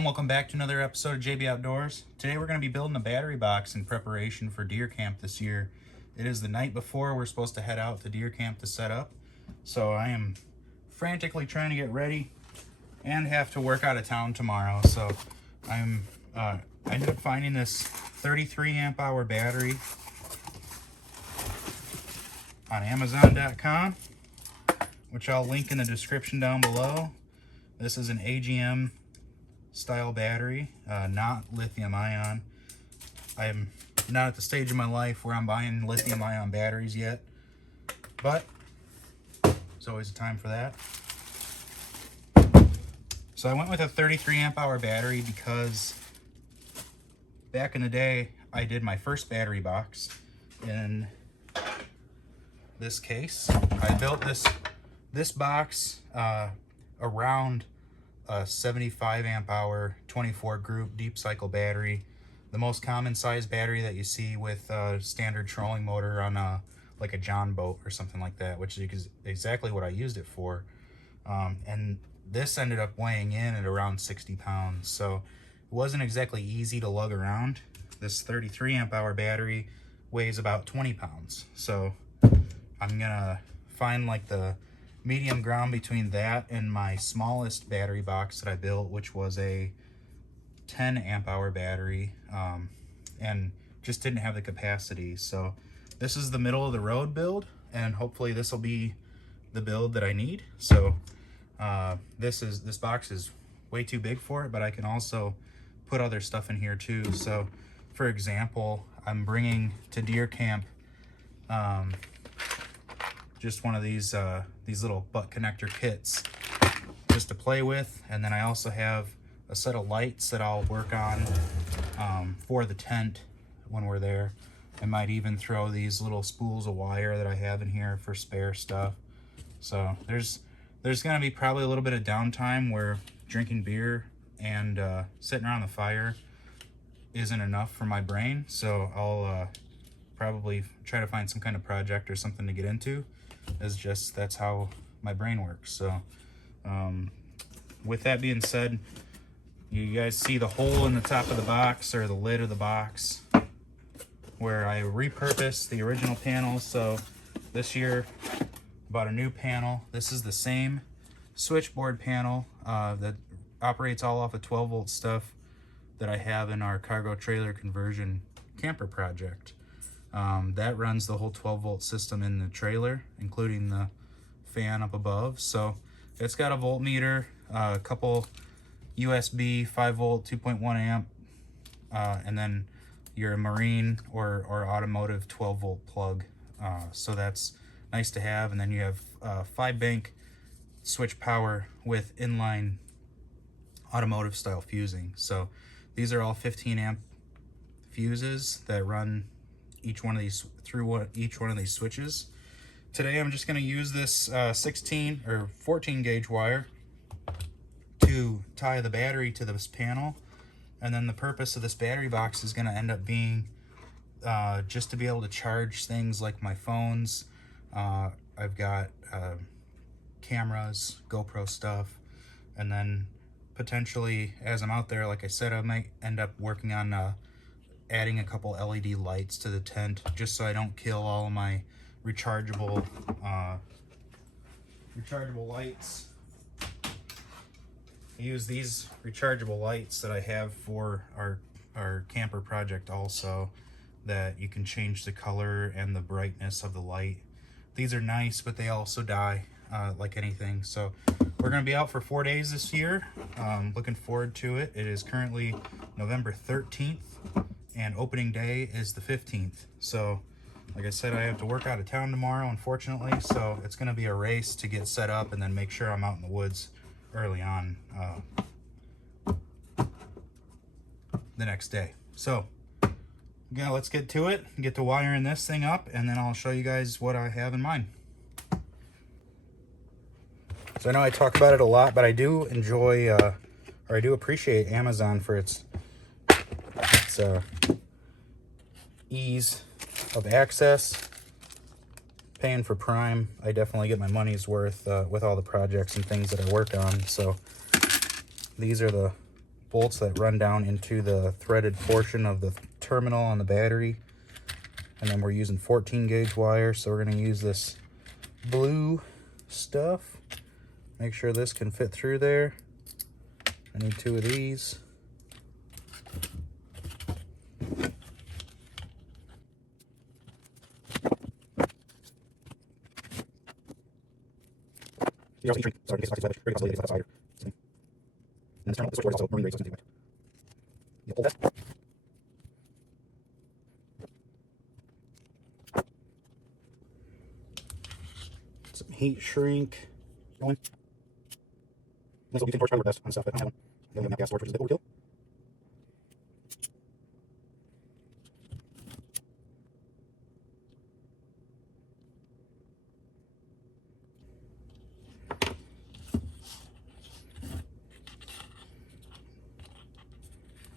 everyone, welcome back to another episode of JB Outdoors. Today we're going to be building a battery box in preparation for deer camp this year. It is the night before we're supposed to head out to deer camp to set up. So I am frantically trying to get ready and have to work out of town tomorrow. So I ended up finding this 33 amp hour battery on Amazon.com, which I'll link in the description down below. This is an AGM style battery, not lithium ion. I am not at the stage of my life where I'm buying lithium ion batteries yet, but there's always a time for that. So I went with a 33 amp hour battery because back in the day I did my first battery box in this case. I built this box around a 75 amp hour 24 group deep cycle battery, the most common size battery that you see with a standard trolling motor on like a John boat or something like that, which is exactly what I used it for. And this ended up weighing in at around 60 pounds, so it wasn't exactly easy to lug around. This 33 amp hour battery weighs about 20 pounds, so I'm gonna find like the medium ground between that and my smallest battery box that I built, which was a 10 amp hour battery, and just didn't have the capacity. So this is the middle of the road build, and hopefully this will be the build that I need. So this box is way too big for it, but I can also put other stuff in here too. So for example, I'm bringing to deer camp just one of these little butt connector kits just to play with, and then I also have a set of lights that I'll work on for the tent when we're there. I might even throw these little spools of wire that I have in here for spare stuff. So there's gonna be probably a little bit of downtime where drinking beer and sitting around the fire isn't enough for my brain, so I'll probably try to find some kind of project or something to get into. That's how my brain works. So with that being said, you guys see the hole in the top of the box, or the lid of the box, where I repurposed the original panel. So this year bought a new panel. This is the same switchboard panel that operates all off of 12 volt stuff that I have in our cargo trailer conversion camper project. That runs the whole 12 volt system in the trailer, including the fan up above. So it's got a voltmeter, a couple USB 5 volt 2.1 amp, and then your marine or automotive 12 volt plug. So that's nice to have. And then you have 5-bank switch power with inline automotive style fusing. So these are all 15 amp fuses that run each one of these through each one of these switches. Today I'm just going to use this 16 or 14 gauge wire to tie the battery to this panel, and then the purpose of this battery box is going to end up being just to be able to charge things like my phones. I've got cameras, GoPro stuff, and then potentially as I'm out there, like I said, I might end up working on adding a couple LED lights to the tent, just so I don't kill all of my rechargeable lights. I use these rechargeable lights that I have for our camper project also, that you can change the color and the brightness of the light. These are nice, but they also die like anything. So we're going to be out for 4 days this year. Looking forward to it. It is currently November 13th. And opening day is the 15th. So like I said, I have to work out of town tomorrow, unfortunately, so it's going to be a race to get set up and then make sure I'm out in the woods early on the next day. So yeah, let's get to it, get to wiring this thing up, and then I'll show you guys what I have in mind. So I know I talk about it a lot, but I do enjoy or I do appreciate Amazon for its ease of access. Paying for Prime, I definitely get my money's worth with all the projects and things that I work on. So these are the bolts that run down into the threaded portion of the terminal on the battery. And then we're using 14 gauge wire, so we're going to use this blue stuff. Make sure this can fit through there. I need 2 of these. Some heat shrink. Going. Nice little butane torch. I work best on stuff, but I don't have one. I only have gas torch, which is a bit overkill.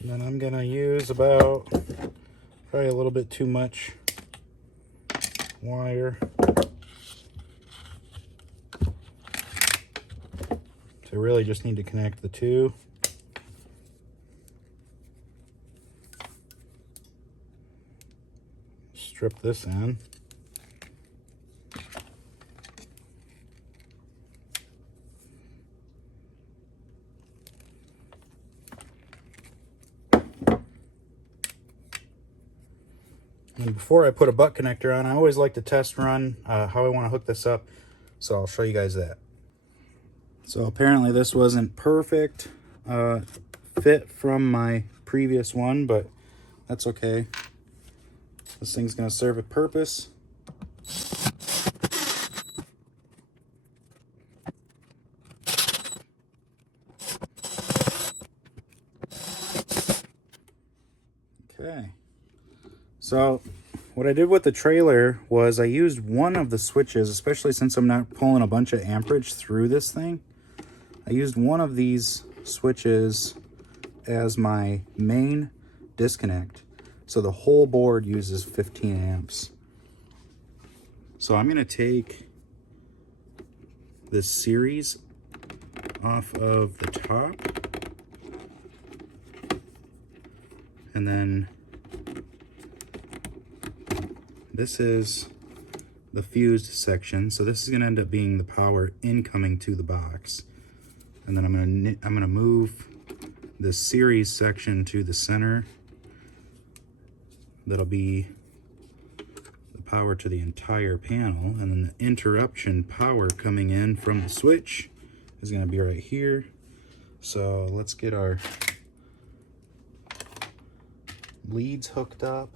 And then I'm gonna use about probably a little bit too much wire. So I really just need to connect the two. Strip this in. And before I put a butt connector on, I always like to test run how I want to hook this up. So I'll show you guys that. So apparently this wasn't perfect fit from my previous one, but that's okay. This thing's going to serve a purpose. Okay. So what I did with the trailer was I used one of the switches, especially since I'm not pulling a bunch of amperage through this thing. I used one of these switches as my main disconnect. So the whole board uses 15 amps. So I'm going to take this series off of the top. And then this is the fused section. So this is going to end up being the power incoming to the box. And then I'm going to move this series section to the center. That'll be the power to the entire panel. And then the interruption power coming in from the switch is going to be right here. So let's get our leads hooked up.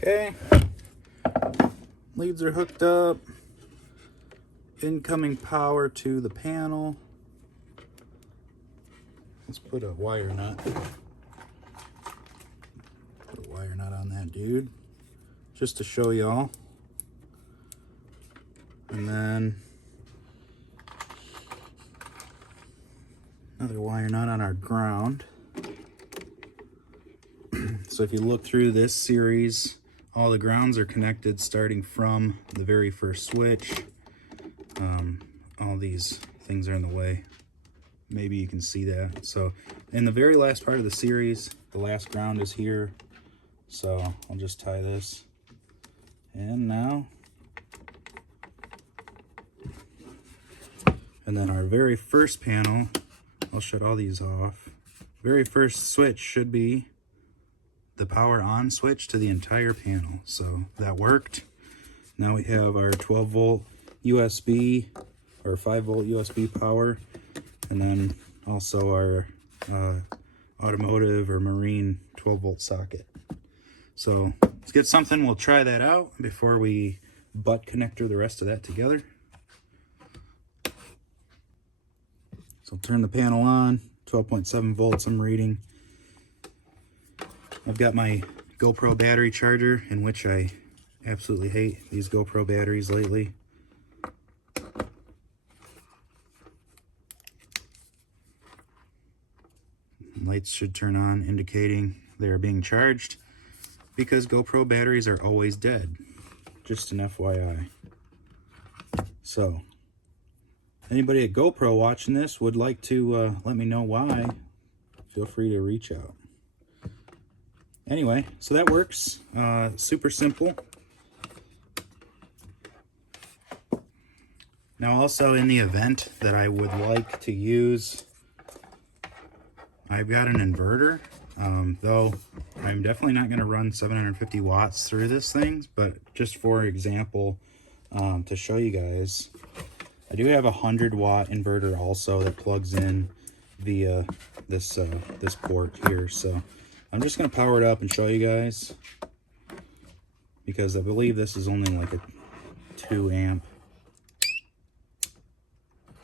Okay, leads are hooked up, incoming power to the panel. Let's put a wire nut. Put a wire nut on that dude, just to show y'all. And then another wire nut on our ground. So if you look through this series, all the grounds are connected starting from the very first switch. All these things are in the way. Maybe you can see that. So in the very last part of the series, the last ground is here. So I'll just tie this in now. And then our very first panel, I'll shut all these off. Very first switch should be the power on switch to the entire panel. So that worked. Now we have our 12 volt USB or 5 volt USB power, and then also our automotive or marine 12 volt socket. So let's get something, we'll try that out before we butt connector the rest of that together. So I'll turn the panel on, 12.7 volts I'm reading. I've got my GoPro battery charger, in which I absolutely hate these GoPro batteries lately. lights should turn on indicating they are being charged, because GoPro batteries are always dead. Just an FYI. So, anybody at GoPro watching this would like to let me know why, feel free to reach out. Anyway, so that works. Super simple. Now also, in the event that I would like to use, I've got an inverter, though I'm definitely not going to run 750 watts through this thing, but just for example, to show you guys, I do have a 100-watt inverter also that plugs in via this port here. So I'm just going to power it up and show you guys, because I believe this is only like a 2 amp.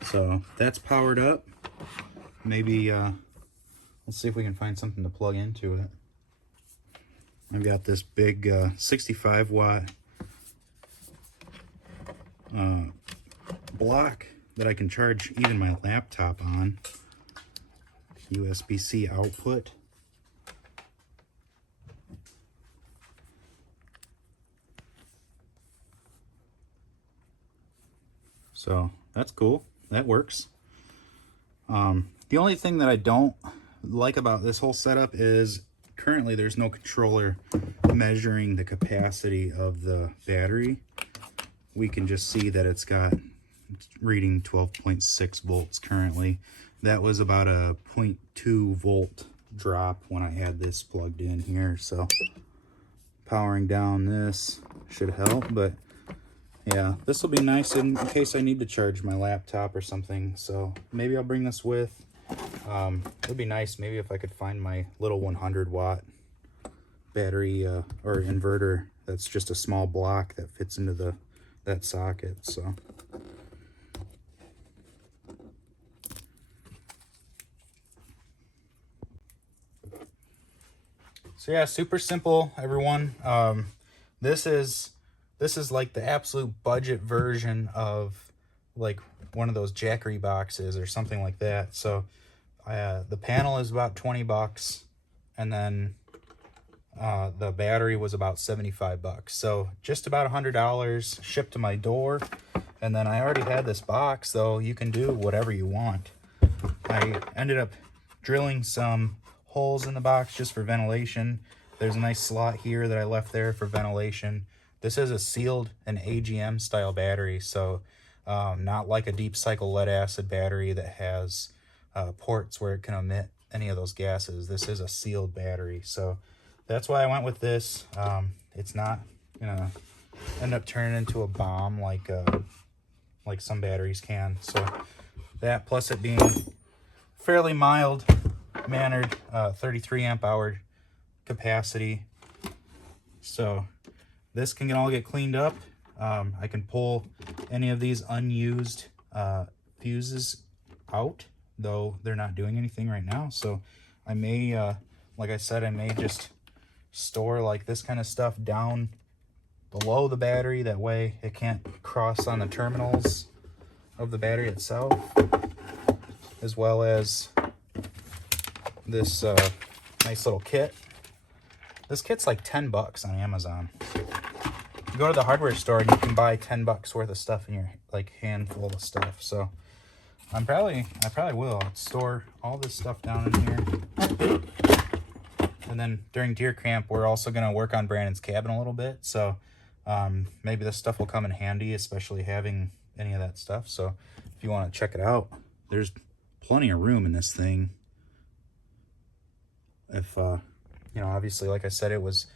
So that's powered up. Maybe let's see if we can find something to plug into it. I've got this big 65-watt block that I can charge even my laptop on. USB-C output. So that's cool. That works. The only thing that I don't like about this whole setup is currently there's no controller measuring the capacity of the battery. We can just see that it's reading 12.6 volts currently. That was about a 0.2 volt drop when I had this plugged in here. So powering down this should help, but yeah, this will be nice in case I need to charge my laptop or something. So maybe I'll bring this with. It'd be nice maybe if I could find my little 100-watt battery or inverter that's just a small block that fits into that socket. So yeah, super simple, everyone. This is like the absolute budget version of like one of those Jackery boxes or something like that. So the panel is about 20 bucks, and then the battery was about 75 bucks. So just about $100 shipped to my door. And then I already had this box, so you can do whatever you want. I ended up drilling some holes in the box just for ventilation. There's a nice slot here that I left there for ventilation. This is a sealed and AGM style battery, so not like a deep cycle lead acid battery that has ports where it can emit any of those gases. This is a sealed battery, so that's why I went with this. It's not gonna end up turning into a bomb like some batteries can. So that, plus it being fairly mild mannered, 33 amp hour capacity. So this can all get cleaned up. I can pull any of these unused fuses out, though they're not doing anything right now. So I may, like I said, I may just store like this kind of stuff down below the battery. That way it can't cross on the terminals of the battery itself, as well as this nice little kit. This kit's like 10 bucks on Amazon. You go to the hardware store and you can buy 10 bucks worth of stuff in your like handful of stuff. So I probably will store all this stuff down in here. And then during deer camp, we're also going to work on Brandon's cabin a little bit. So maybe this stuff will come in handy, especially having any of that stuff. So if you want to check it out, there's plenty of room in this thing. If you know, obviously, like I said, it was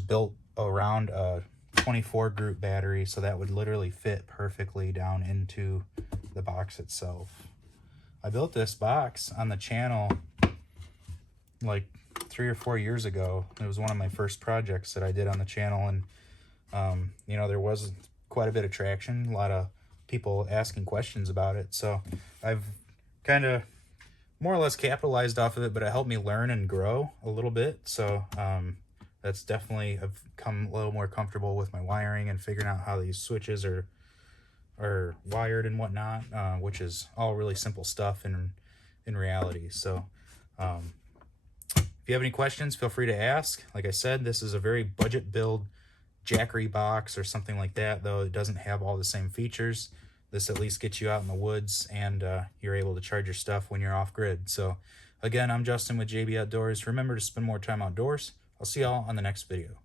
built around a 24 group battery, so that would literally fit perfectly down into the box itself. I built this box on the channel like 3 or 4 years ago. It was one of my first projects that I did on the channel, and you know, there was quite a bit of traction, a lot of people asking questions about it. So I've kind of more or less capitalized off of it, but it helped me learn and grow a little bit. So that's definitely, I've come a little more comfortable with my wiring and figuring out how these switches are wired and whatnot, which is all really simple stuff in reality. So If you have any questions, feel free to ask. Like I said, this is a very budget build Jackery box or something like that, though it doesn't have all the same features. This at least gets you out in the woods, and you're able to charge your stuff when you're off grid. So again, I'm Justin with JB Outdoors. Remember to spend more time outdoors. I'll see y'all on the next video.